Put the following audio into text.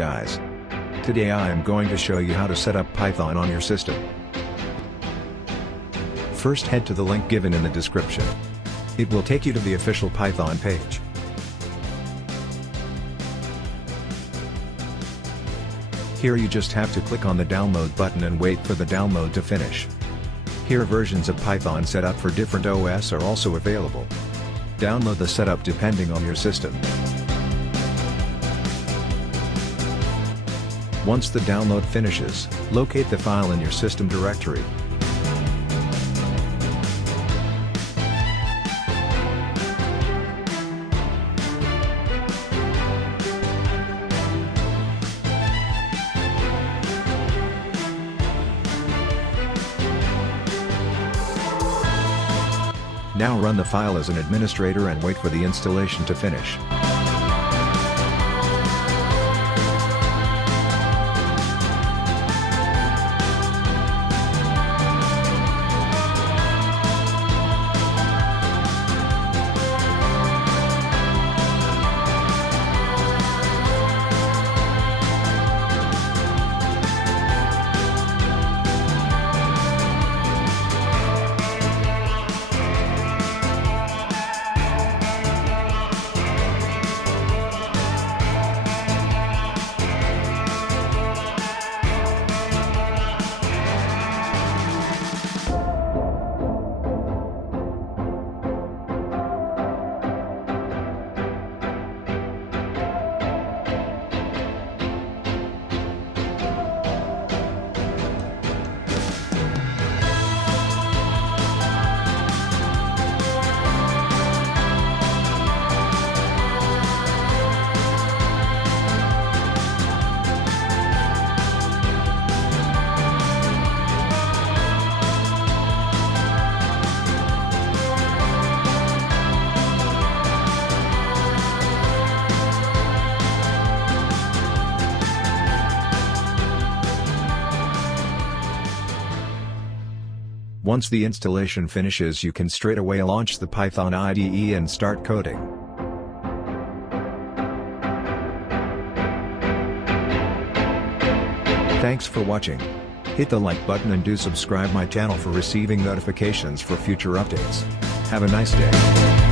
guys. Today I am going to show you how to set up Python on your system. First head to the link given in the description. It will take you to the official Python page. Here you just have to click on the download button and wait for the download to finish. Here versions of Python set up for different OS are also available. Download the setup depending on your system. Once the download finishes, locate the file in your system directory. Now run the file as an administrator and wait for the installation to finish. Once the installation finishes, you can straightaway launch the Python IDE and start coding. Thanks for watching. Hit the like button and do subscribe my channel for receiving notifications for future updates. Have a nice day.